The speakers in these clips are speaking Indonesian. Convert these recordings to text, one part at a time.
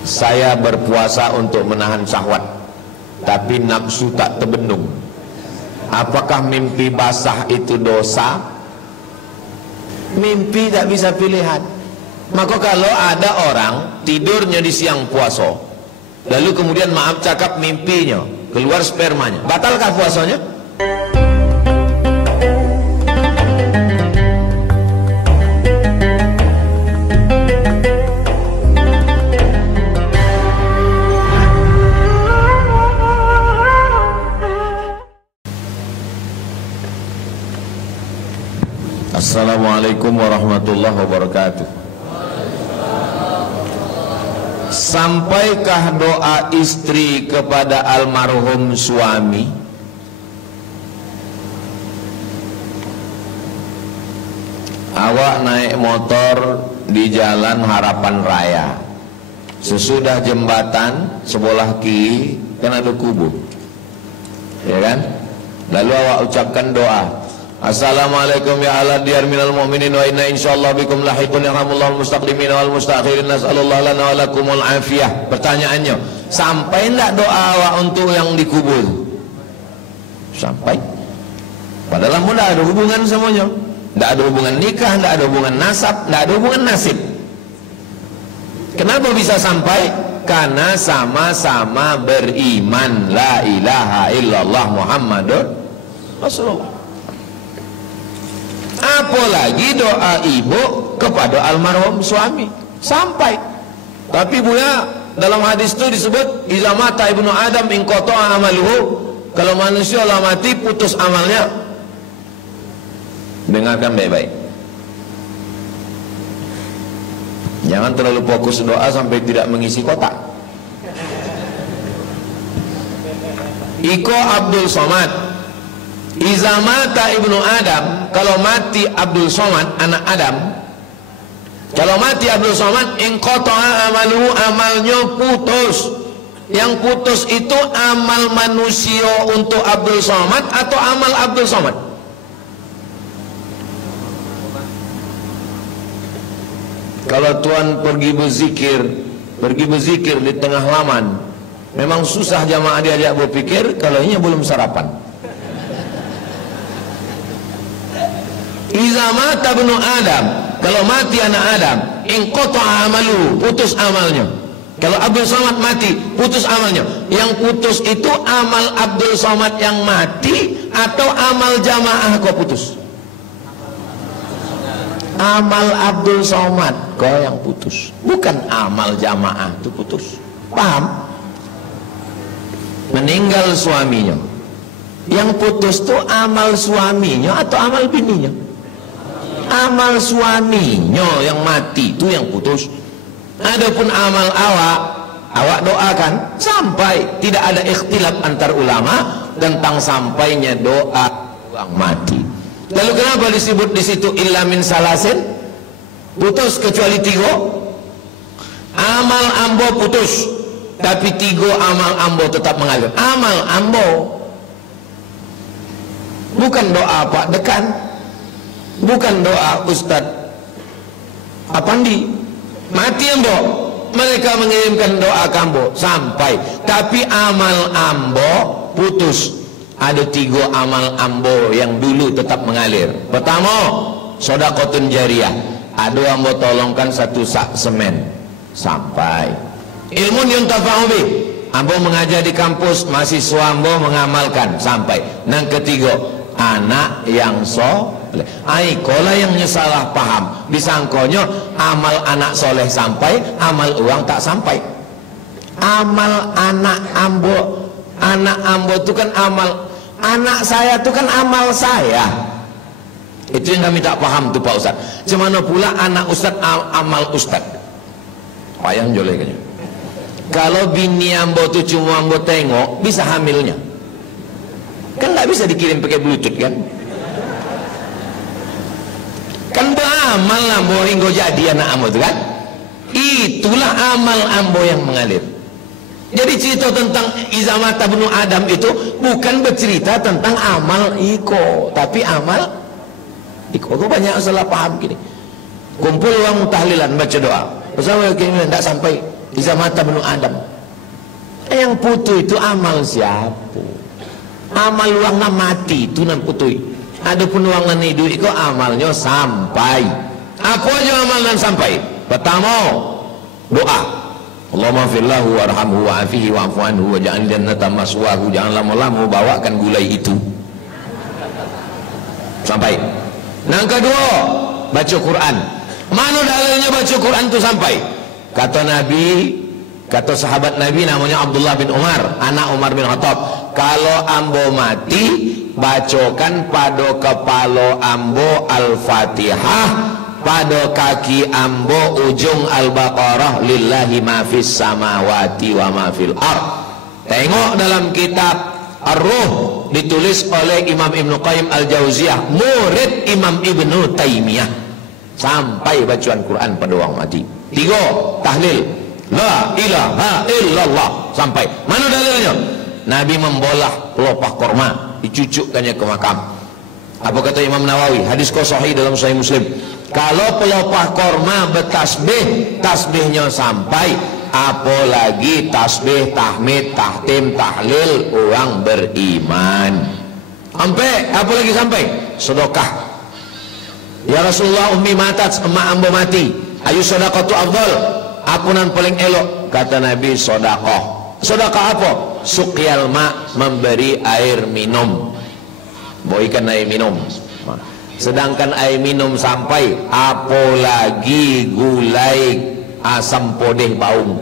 Saya berpuasa untuk menahan syahwat, tapi nafsu tak terbendung. Apakah mimpi basah itu dosa? Mimpi tak bisa pilihan. Maka kalau ada orang tidurnya di siang puasa, lalu kemudian maaf cakap mimpinya keluar spermanya, batalkah puasanya? Assalamualaikum warahmatullahi wabarakatuh. Sampaikah doa istri kepada almarhum suami? Awak naik motor di jalan Harapan Raya, sesudah jembatan sebelah kiri kan ada kubur, ya kan? Lalu awak ucapkan doa, Assalamualaikum ya ala diyar minal mu'minin wa inna insyaallah bikum lahiqun yarhamullahu mustaqdimin wal mustakhirin nas'alullah lana wa lakumul afiyah. Pertanyaannya, sampai enggak doa awak untuk yang dikubur? Sampai. Padahal mudah ada hubungan semuanya. Enggak ada hubungan nikah, enggak ada hubungan nasab, enggak ada hubungan nasib. Kenapa bisa sampai? Karena sama-sama beriman la ilaha illallah Muhammadur Rasulullah. Apalagi doa ibu kepada almarhum suami sampai. Tapi Buya, dalam hadis itu disebut iza mata ibnu Adam in qata'a amaluhu, kalau manusia lah mati putus amalnya. Dengarkan baik-baik, jangan terlalu fokus doa sampai tidak mengisi kotak. Iko Abdul Somad, iza mata ibnu Adam, kalau mati Abdul Somad anak Adam, kalau mati Abdul Somad in qata'a amaluhu, amalnya putus. Yang putus itu amal manusia untuk Abdul Somad atau amal Abdul Somad? Kalau tuan pergi berzikir di tengah laman, memang susah jamaah diajak berpikir kalau ini belum sarapan. Iza mata ibnu Adam, kalau mati anak Adam, in qata'a amalu, putus amalnya. Kalau Abdul Somad mati, putus amalnya. Yang putus itu amal Abdul Somad yang mati atau amal jamaah kok putus? Amal Abdul Somad kok yang putus, bukan amal jamaah itu putus. Paham? Meninggal suaminya, yang putus itu amal suaminya atau amal bininya? Amal suaminya yang mati itu yang putus. Adapun amal awak doakan sampai. Tidak ada ikhtilaf antar ulama tentang sampainya doa orang mati. Lalu kenapa disebut di situ illa min salasin, putus kecuali 3? Amal ambo putus, tapi 3 amal ambo tetap mengalir. Amal ambo, bukan doa Pak Dekan, bukan doa Ustadz Apandi. Mati ambo, mereka mengirimkan doa kambo sampai, tapi amal ambo putus. Ada 3 amal ambo yang dulu tetap mengalir. Pertama, sedekahun jariyah, ada ambo tolongkan 1 sak semen sampai. Ilmu yuntafa'u bih, ambo mengajar di kampus, mahasiswa ambo mengamalkan sampai. Yang ketiga, anak yang soleh. Aikola yang salah paham, disangkonya amal anak soleh sampai, amal uang tak sampai. Amal anak ambo itu kan amal anak saya, itu kan amal saya. Itu yang kami tak paham tuh Pak Ustaz. Cemana pula anak Ustaz amal Ustaz? Payang joleknya. Kalau bini ambo itu cuma ambo tengok, bisa hamilnya. Kan nggak bisa dikirim pakai bluetooth kan? Kan beramal ambo hingga jadi anak ambo itu kan? Itulah amal ambo yang mengalir. Jadi cerita tentang iza mata ibnu Adam itu bukan bercerita tentang amal iko, tapi amal iko. Kok banyak salah paham gini. Kumpul uang tahlilan baca doa. Bersama keinginan tidak sampai. Isa mata benu Adam. Yang putu itu amal siapa? Amal uangnya mati itu nan putui. Ada pun uangnya hidup itu amalnya sampai. Apa aja amal nan sampai? Pertama, doa. Allahumma fillahu warhamhu wa'afihi wa'afu anhu wa ja'al jannata maswahu. Jangan lama-lama bawakan gulai itu sampai. Yang kedua, baca Quran. Mana dalilnya baca Quran itu sampai? Kata Nabi, kata sahabat Nabi namanya Abdullah bin Umar, anak Umar bin Khattab, kalau ambo mati, bacakan pada kepala ambo Al-Fatihah, pada kaki ambo ujung Al-Baqarah, lillahi ma fis samawati wa ma fil ard. Tengok dalam kitab Ar-Ruh, ditulis oleh Imam Ibn Qayyim Al-Jauziyah, murid Imam Ibn Taymiyah, sampai bacaan Quran pada orang mati. 3, tahlil la ilaha illallah, sampai. Mana dalilnya? Nabi membolah pelepah korma, dicucukkannya ke makam. Apa kata Imam Nawawi? Hadis sahih dalam Sahih Muslim. Kalau pelepah korma bertasbih, tasbihnya sampai, apalagi tasbih, tahmid, tahtim, tahlil orang beriman. Sampai, apalagi sampai? Sedekah. Ya Rasulullah, ummi matat, emak ambo mati. Ayu sedekatu afdal, apunan paling elok. Kata Nabi, sedekah. Sedekah apa? Suqyal ma, memberi air minum. Boikan air minum. Sedangkan air minum sampai, apalagi gulai asam podeh baung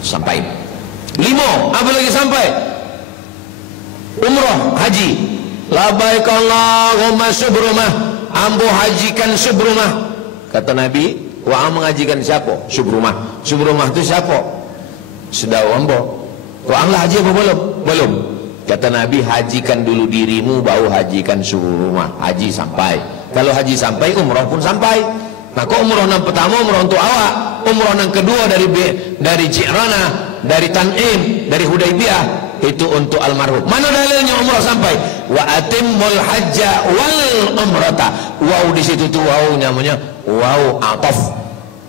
sampai. 5, apa lagi sampai? Umrah, haji. Labbaik Allahumma subrumah, ambo hajikan subrumah. Kata Nabi, wa mengajikan siapa? Subrumah. Subrumah itu siapa? Sudah ambo. Kau anglah haji apa belum? Belum. Kata Nabi, hajikan dulu dirimu, baru hajikan subrumah. Haji sampai. Kalau haji sampai, umrah pun sampai. Maka umrah yang pertama umrah untuk awak, umrah yang kedua dari Ji'rana, dari Tan'im, dari Hudaybiyah, itu untuk almarhum. Mana dalilnya umrah sampai? Wa atimmul hajja wal umrata. Wow, di situ tuh wow namanya wow ataf.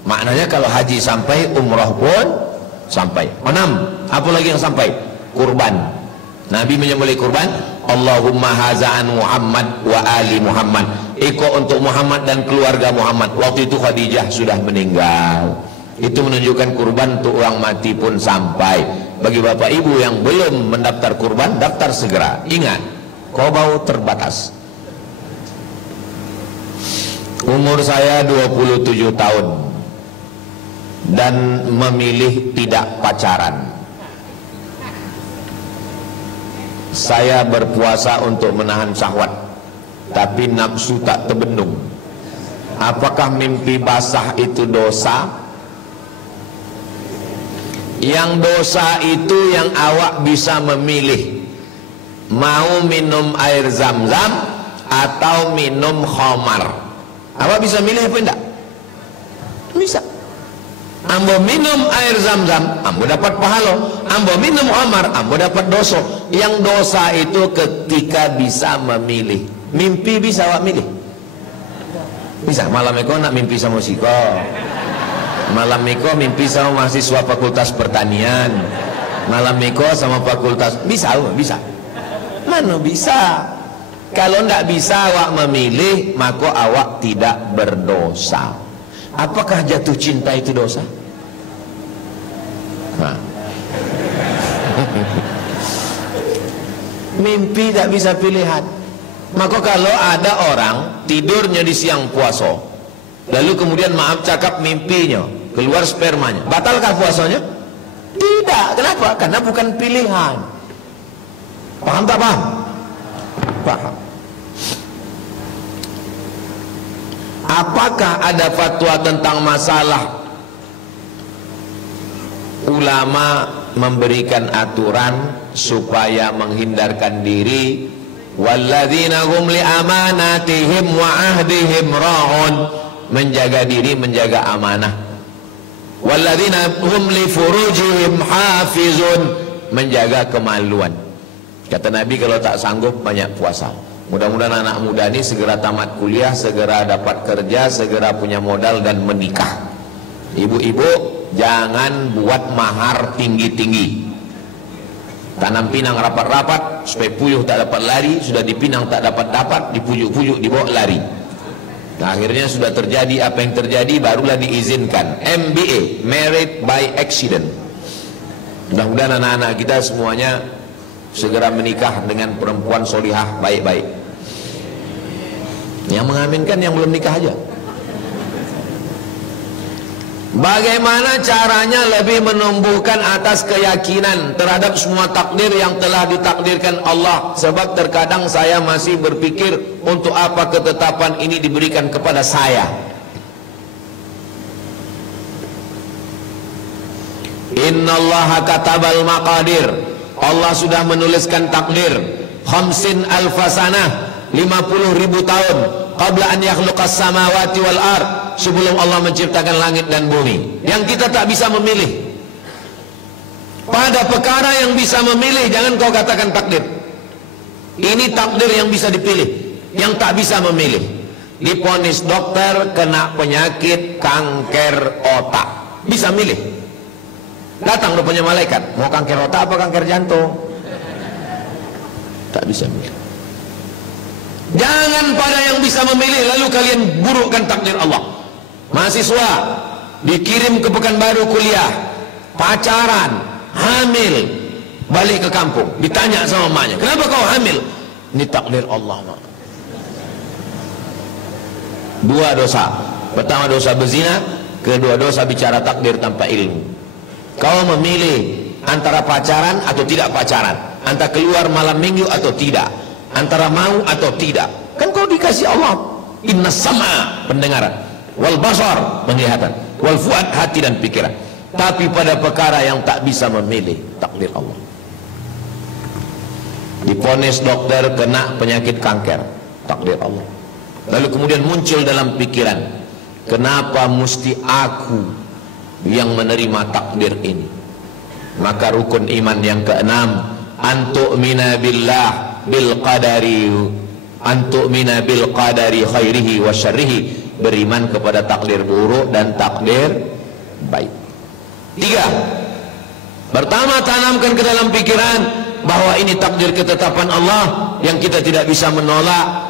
Maknanya kalau haji sampai, umrah pun sampai. 6, apa lagi yang sampai? Kurban. Nabi menyembelih kurban. Allahumma haza an Muhammad wa ali Muhammad. Iko untuk Muhammad dan keluarga Muhammad. Waktu itu Khadijah sudah meninggal. Itu menunjukkan kurban untuk orang mati pun sampai. Bagi bapak ibu yang belum mendaftar kurban, daftar segera. Ingat, qobau terbatas. Umur saya 27 tahun dan memilih tidak pacaran. Saya berpuasa untuk menahan syahwat, tapi nafsu tak terbendung. Apakah mimpi basah itu dosa? Yang dosa itu yang awak bisa memilih, mau minum air zam-zam atau minum khamar. Awak bisa milih apa enggak? Bisa. Ambo minum air zam-zam, ambo dapat pahala. Ambo minum khamar, ambo dapat dosa. Yang dosa itu ketika bisa memilih. Mimpi bisa awak milih? Bisa. Malam itu nak mimpi sama siko, malam itu mimpi sama mahasiswa fakultas pertanian, malam itu sama fakultas. Bisa, bisa. Mana bisa? Kalau ndak bisa awak memilih, maka awak tidak berdosa. Apakah jatuh cinta itu dosa? Nah. Mimpi tak bisa pilihan. Maka kalau ada orang tidurnya di siang puasa, lalu kemudian maaf cakap mimpinya keluar spermanya, batalkah puasanya? Tidak. Kenapa? Karena bukan pilihan. Paham tak paham? Paham. Apakah ada fatwa tentang masalah ulama memberikan aturan supaya menghindarkan diri, walladzina hum li amanatihim wa ahdihim ra'un, menjaga diri, menjaga amanah, walladzina hum li furujihim hafizun, menjaga kemaluan. Kata Nabi, kalau tak sanggup banyak puasa. Mudah-mudahan anak muda ini segera tamat kuliah, segera dapat kerja, segera punya modal dan menikah. Ibu-ibu jangan buat mahar tinggi-tinggi. Tanam pinang rapat-rapat supaya puyuh tak dapat lari, sudah dipinang tak dapat-dapat, dipujuk-pujuk dibawa lari. Nah, akhirnya sudah terjadi apa yang terjadi, barulah diizinkan MBA, Married by Accident. Mudah-mudahan anak-anak kita semuanya segera menikah dengan perempuan solihah baik-baik. Yang mengaminkan yang belum nikah aja. Bagaimana caranya lebih menumbuhkan atas keyakinan terhadap semua takdir yang telah ditakdirkan Allah? Sebab terkadang saya masih berpikir, untuk apa ketetapan ini diberikan kepada saya? Innallaha katabal maqadir. Allah sudah menuliskan takdir. 50 alfasanah, 50.000 tahun qabla an yakhluqas samawati wal ard, sebelum Allah menciptakan langit dan bumi. Yang kita tak bisa memilih. Pada perkara yang bisa memilih, jangan kau katakan takdir. Ini takdir yang bisa dipilih. Yang tak bisa memilih, diponis dokter kena penyakit kanker otak, bisa milih. Datang rupanya malaikat, mau kanker otak apa kanker jantung? Tak bisa milih. Jangan pada yang bisa memilih lalu kalian burukkan takdir Allah. Mahasiswa dikirim ke Pekanbaru kuliah, pacaran, hamil, balik ke kampung, ditanya sama emaknya, kenapa kau hamil? Ini takdir Allah, Mak. Dua dosa. Pertama dosa berzina, kedua dosa bicara takdir tanpa ilmu. Kau memilih antara pacaran atau tidak pacaran, antara keluar malam minggu atau tidak, antara mau atau tidak. Kan kau dikasih Allah, inna sama pendengaran, wal basar penglihatan, wal fuad hati dan pikiran. Tapi pada perkara yang tak bisa memilih, takdir Allah. Diponis dokter kena penyakit kanker, takdir Allah. Lalu kemudian muncul dalam pikiran, kenapa mesti aku yang menerima takdir ini? Maka rukun iman yang keenam, antu'mina billah bil qadari, antu'mina bil qadari khairihi wa syarrihi, beriman kepada takdir buruk dan takdir baik. Tiga, pertama, tanamkan ke dalam pikiran bahwa ini takdir ketetapan Allah yang kita tidak bisa menolak.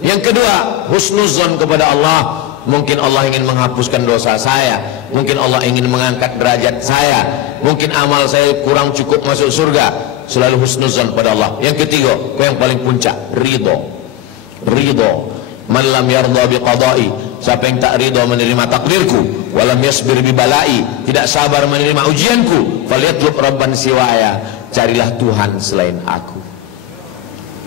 Yang kedua, husnuzon kepada Allah. Mungkin Allah ingin menghapuskan dosa saya, mungkin Allah ingin mengangkat derajat saya, mungkin amal saya kurang cukup masuk surga. Selalu husnuzon pada Allah. Yang ketiga, yang paling puncak, ridho. Ridho. Man lam yardha biqadai, siapa yang tak ridho menerima takdirku, walam yasbir bibalai, tidak sabar menerima ujianku, falyatlub rabban siwaya, carilah Tuhan selain aku.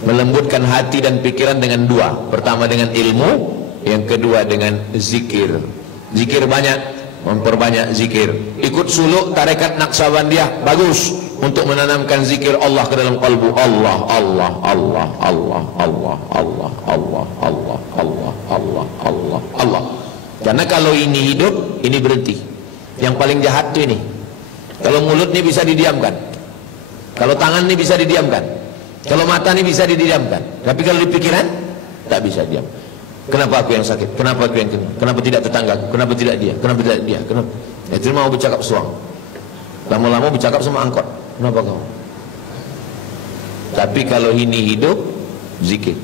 Melembutkan hati dan pikiran dengan dua. Pertama dengan ilmu, yang kedua dengan zikir. Zikir banyak, memperbanyak zikir. Ikut suluk tarekat Naqsabandiyah, bagus untuk menanamkan zikir Allah ke dalam kalbu. Allah, Allah, Allah, Allah, Allah, Allah, Allah, Allah, Allah, Allah, Allah, Allah. Karena kalau ini hidup, ini berhenti. Yang paling jahat tuh ini. Kalau mulut ini bisa didiamkan, kalau tangan ini bisa didiamkan, kalau mata ini bisa didiamkan, tapi kalau di pikiran tak bisa diam. Kenapa aku yang sakit? Kenapa aku yang kena? Kenapa tidak tetangga? Kenapa tidak dia? Kenapa tidak dia? Kenapa? Ya, itu mau bercakap suang. Lama-lama bercakap sama angkot. Kenapa kau? Tapi kalau ini hidup, zikir.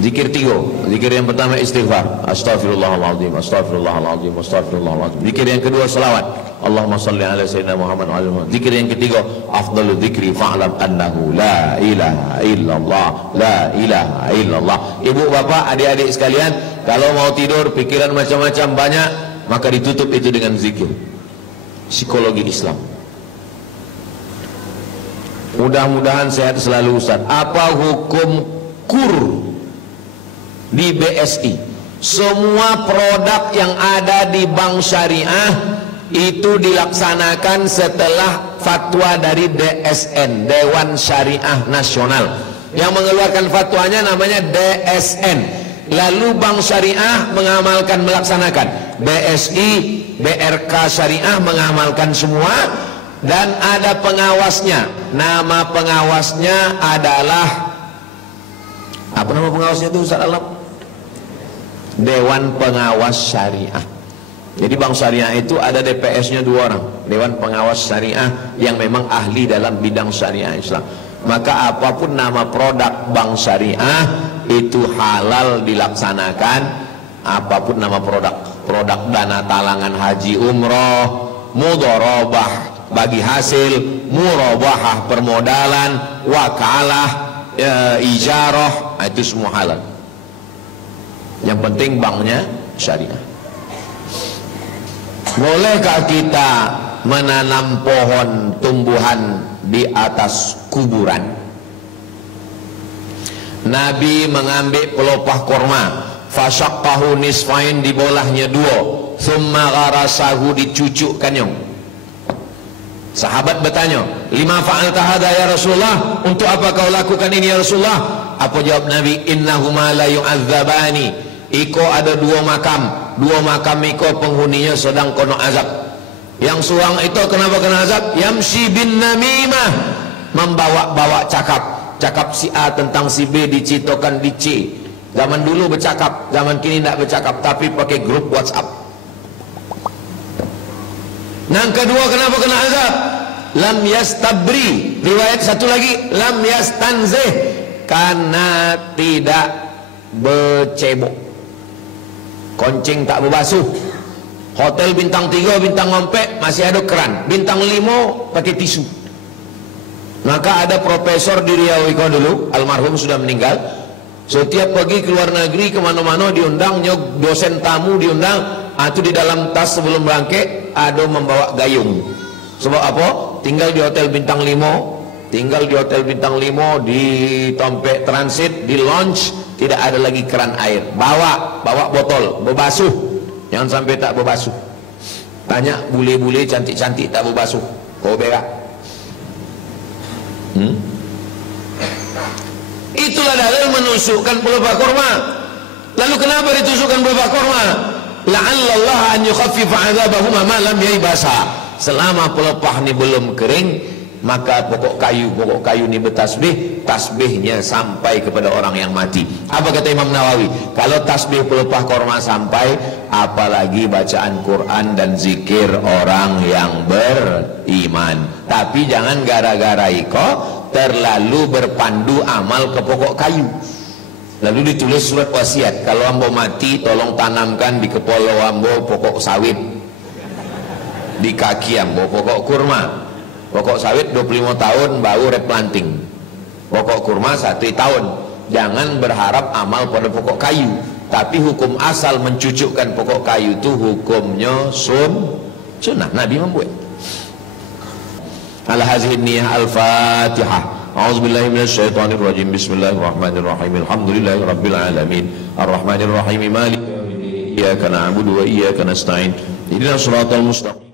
Zikir tiga. Zikir yang pertama istighfar, astaghfirullahaladzim, astaghfirullahaladzim, astaghfirullahaladzim. Zikir yang kedua salawat, Allahumma salli ala sayyidina Muhammad wa ala Muhammad. Zikir yang ketiga, afdalu dzikri fa'lam annahu la ilaha illallah, la ilaha illallah. Ibu bapak adik-adik sekalian, kalau mau tidur pikiran macam-macam banyak, maka ditutup itu dengan zikir. Psikologi Islam. Mudah-mudahan sehat selalu Ustaz. Apa hukum kur di BSI? Semua produk yang ada di bank syariah itu dilaksanakan setelah fatwa dari DSN, Dewan Syariah Nasional. Yang mengeluarkan fatwanya namanya DSN. Lalu bank syariah mengamalkan, melaksanakan. BSI, BRK syariah mengamalkan semua. Dan ada pengawasnya. Nama pengawasnya adalah, apa nama pengawasnya itu Ustaz Alam? Dewan Pengawas Syariah. Jadi bank syariah itu ada DPS-nya 2 orang, Dewan Pengawas Syariah, yang memang ahli dalam bidang syariah Islam. Maka apapun nama produk bank syariah itu halal dilaksanakan. Apapun nama produk dana talangan haji umroh, mudharabah bagi hasil, murabahah permodalan, wakalah, ijarah, itu semua halal. Yang penting banknya syariah. Bolehkah kita menanam pohon tumbuhan di atas kuburan? Nabi mengambil pelepah korma, fasyaqqahu nisfain, dibolahnya 2, thumma gharasahu, dicucukkannya. Sahabat bertanya, lima fa'alta hadha ya Rasulullah, untuk apa kau lakukan ini ya Rasulullah? Apa jawab Nabi? Innahuma la yu'adzabani, iko ada 2 makam iko penghuninya sedang kono azab. Yang suang itu kenapa kena azab? Yamshi bin namimah, membawa-bawa cakap si A tentang si B, dicitokan di C. Zaman dulu bercakap, zaman kini tidak bercakap, tapi pakai grup WhatsApp. Yang kedua kenapa kena azab? Lam yastabri, riwayat satu lagi, lam yastanzih, karena tidak bercebok, koncing tak berbasuh. Hotel bintang 3, bintang 4 masih ada keran, bintang 5 pakai tisu. Maka ada profesor di Riau dulu, almarhum sudah meninggal, setiap pergi ke luar negeri kemana-mana diundang, dosen tamu diundang, itu di dalam tas sebelum berangkat ada membawa gayung. Sebab apa? Tinggal di hotel bintang 5, di Tompek Transit, di lounge, tidak ada lagi keran air. Bawa botol, berbasuh. Jangan sampai tak berbasuh. Tanya bule-bule cantik-cantik tak berbasuh, kau berak. Itulah dalil menusukkan pelepah korma. Lalu kenapa ditusukkan pelepah korma? La'allallah an yukhaffifa 'adzabahuma ma lam yaibasa. Selama pelepah ini belum kering, maka pokok kayu ini bertasbih, tasbihnya sampai kepada orang yang mati. Apa kata Imam Nawawi? Kalau tasbih pelepah korma sampai, apalagi bacaan Quran dan zikir orang yang beriman. Tapi jangan gara-gara iko terlalu berpandu amal ke pokok kayu. Lalu ditulis surat wasiat, kalau ambo mati tolong tanamkan di kepala ambo pokok sawit, di kaki ambo pokok kurma. Pokok sawit 25 tahun baru replanting, pokok kurma 1 tahun. Jangan berharap amal pada pokok kayu, tapi hukum asal mencucukkan pokok kayu itu hukumnya sunnah, Nabi membuat. Ala hadhihi niyyah al-Fatihah. A'udzubillahi minasyaitonirrajim. Bismillahirrahmanirrahim. Alhamdulillahirabbil alamin. Arrahmanirrahim. Maliki yaumiddin. Iyyaka na'budu wa iyyaka nasta'in. Ihdinas siratal mustaqim.